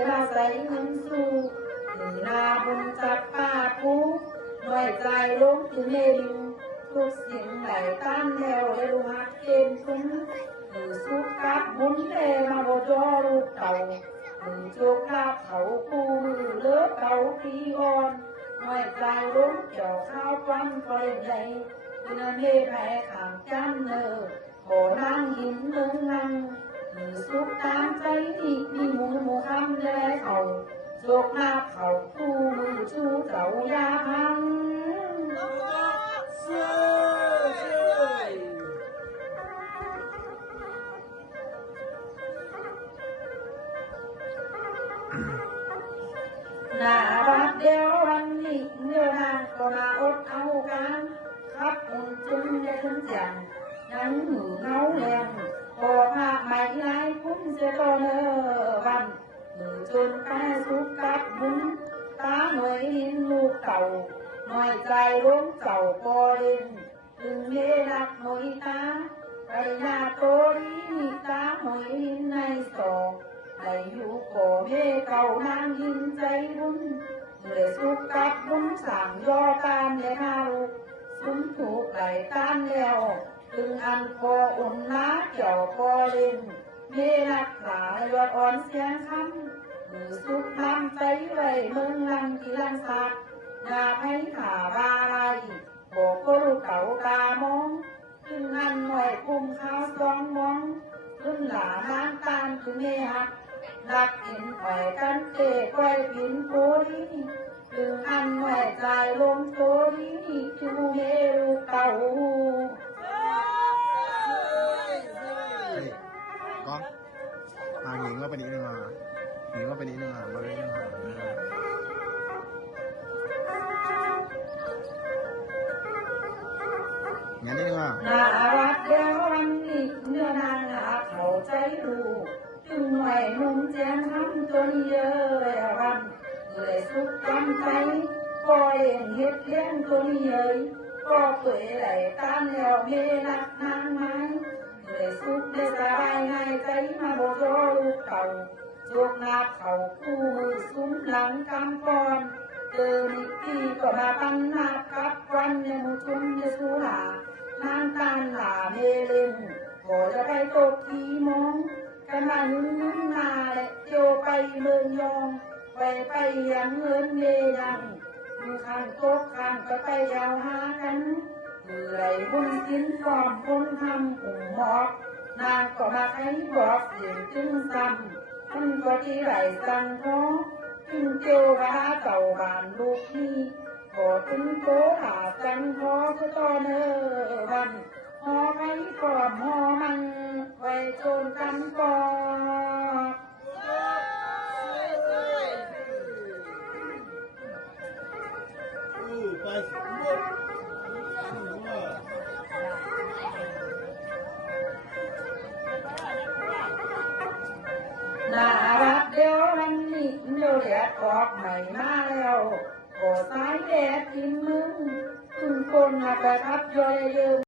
จะมาใส่เงินสู้นาบุญจับป้าปูหน่วยใจล้มถึงเลวทุกสิ่งไหลต้านแล้วได้รู้หักเกณฑ์คุ้มสุขกับบุญเดมาบจอลูกเต่าโจกลาเขาปูเลือเต่าปีอ่อนหน่วยใจล้มเกี่ยวข้าวปั้นก็เลยใหญ่เนื้อเล่แพ้ขางจ้ำเนอขอนั่งหินเมืองลังสุขตามใจอีกมีหมูคำและเขาโจกลาเขาปูมือชูเต่ายาพังน่ารักเดียววันนี้เนื้อนางก็น่าอดเอากันครับอุ่นจุ้มได้ถึงจังนั้นหือเงาแรงพอภาพใหม่ไล่คุ้มเสียก็เนอวันมือจนแป้สุกกับบุญตาหน่วยหินลูกเต่าหน่อยใจล้มเก่าปอเล่นถึงเฮรักหน่วยตาไปหน้าโตรีนี่ตาหน่วยหินในสองได้อยู่ก่อเมเก่านางหินใจบุญเมื่อสุกกับบุญสั่งย่อตามและนาลูกสุนถูกไหลตามแล้วถึงอันพออุ่นน้าเกี่ยวพอเล่นเมรักษายอดอ่อนเสียงคำมือสุกนำใจไว้เมืองลังที่ลังสักนาไผ่ขาบาไลบอกก็ลูกเก่าตามองถึงอันหน่อยคุมข้าวสองมองขึ้นหลาน้ำตาลถึงเมหักรักกินไข่กันเตะไข่กินโคลีถึงอันหน่อยใจลงโคลีจูเมลูกเก่าก็หญิงว่าเป็นอีกหนึ่งหญิงว่าเป็นอีกหนึ่งมาเลยงั้นนี่ว่าน่ารักเดียววันนี้เนื้อนางเข้าใจรู้จึงหน่วยนุ่มแจ้งทำจนเยอะวันเลยสุขจำใจก็เองเฮ็ดเลี้ยงจนเยยก็เผยไหลต้านแล้วเมรักนางไม้เลยสุขได้สบายง่ายใจมาบอกลูกเก่าโจกนาเขาคู่มือซุ้มหลังกำปอนเจอนิกกี้ก็มาปันนากับวันยังมุชุมยสุหานางตาหลาเมเลนก็จะไปตกทีมองกันมาหึ่งนาและโยไปเมืองยองไปยังเงินเมดังมือข้างโต๊ะข้างก็ไปยาวหากันเมื่อไรบุญสินความคนทำหุ่มหมอกนางก็มาให้บอกเสียงจึงซ้ำคุณก็ที่ไหลสั่งท้อถึงเจ้าราเก่าบานลูกนี่พอถึงโตหาจังพอก็ต่อเนอวันหอไปกอดหอมันไว้โจนกันก่อนน่ารักเดียววันนี้เดี๋ยวแดดออกใหม่มาแล้วก็สายแดดกินมึงถึงคนมาประทับย่อยเยิม